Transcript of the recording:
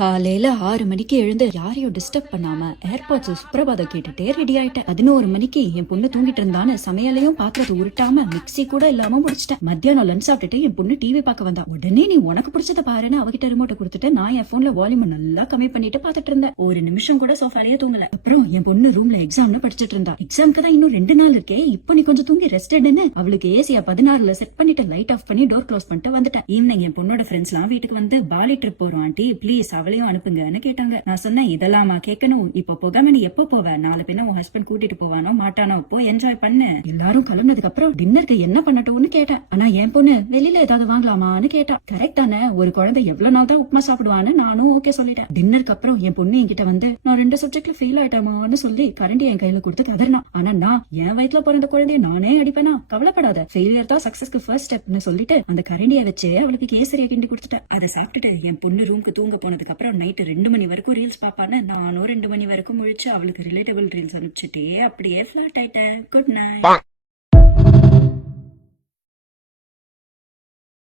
காலையில 6 மணிக்கு எழுந்து யாரையும் டிஸ்டர்ப் பண்ணாம ஏர்பாட்ஸ் சுப்ரபாதம் கேட்டுட்டே ரெடி ஆயிட்டேன். 11 மணிக்கு என் பொண்ணு தூங்கிட்டு இருந்தான்னு சமையலையும் பாத்திரத்தை உருட்டாம மிக்ஸி கூட இல்லாம முடிச்சிட்டேன். மத்தியானம் லஞ்ச் சாப்பிட்டுட்டு என் பொண்ணு டிவி பார்க்க வந்தா. உடனே நீ உனக்கு பிடிச்சத பாருன்னு அவகிட்ட ரிமோட்டை கொடுத்துட்டு நான் என் போன்ல வால்யூம் நல்லா கம்மி பண்ணிட்டு பாத்துட்டு இருந்தேன். ஒரு நிமிஷம் கூட சோஃபாலேயே தூங்கல. அப்புறம் என் பொண்ணு ரூம்ல எக்ஸாம்னு படிச்சிட்டு இருந்தா. எக்ஸாம்க்கு தான் இன்னும் 2 நாள் இருக்கே, இப்போ நீ கொஞ்சம் தூங்கி ரெஸ்ட் எடுன்னு அவளுக்கு ஏசியா 16ல செட் பண்ணிட்டு லைட் ஆஃப் பண்ணி டோர் க்ளோஸ் பண்ணிட்டு வந்துட்டேன். ஈவினிங் என் பொண்ணோட ஃப்ரெண்ட்ஸ் எல்லாம் வீட்டுக்கு வந்து பாலி ட்ரிப் போறோம் ஆண்டி, பிளீஸ் அவளையும் அனுப்புங்கன்னு கேட்டாங்க. நான் சொன்னேன், இதெல்லாமா கேட்கணும், இப்ப போகாம நீ எப்ப போவ, நாலு பின்ன உன் ஹஸ்பண்ட் கூட்டிட்டு போவானோ மாட்டானோ, போ என்ஜாய் பண்ணு. எல்லாரும் கிளம்புனதுக்கு அப்புறம் டின்னருக்கு என்ன பண்ணட்டும்னு கேட்டேன். ஆனா என் பொண்ணு வெளியில ஏதாவது வாங்கலாமான்னு கேட்டா. கரெக்டான ஒரு குழந்தை எவ்வளவு நாள் தான் உப்புமா சாப்பிடுவான்னு நானும் ஓகே சொல்லிட்டேன். டின்னருக்கு அப்புறம் என் பொண்ணு என்கிட்ட வந்து நான் 2 சப்ஜெக்ட்ல ஃபெயில் ஆயிட்டமான்னு சொல்லி கரண்டி என் கையில கொடுத்து கதறினா. ஆனா நான் என் வயித்துல பிறந்த குழந்தைய நானே அடிப்பேனா, கவலைப்படாத, ஃபெயிலியர் தான் சக்சஸ்க்கு ஃபர்ஸ்ட் ஸ்டெப்னு சொல்லிட்டு அந்த கரண்டியை வச்சு அவளுக்கு கேசரியை கிண்டி கொடுத்துட்டேன். அதை சாப்பிட்டுட்டு என் பொண்ணு ரூமுக்கு தூங்க போனதுக்கு அப்புறம் நைட்டு 2 மணி வரைக்கும் ரீல்ஸ் பாப்பான்னு நானும் 2 மணி வரைக்கும் முழிச்சு அவளுக்கு ரிலேட்டபிள் ரீல்ஸ் அனுப்பிச்சுட்டே அப்படியே ஃபிளாட் ஆயிட்டேன். Good night.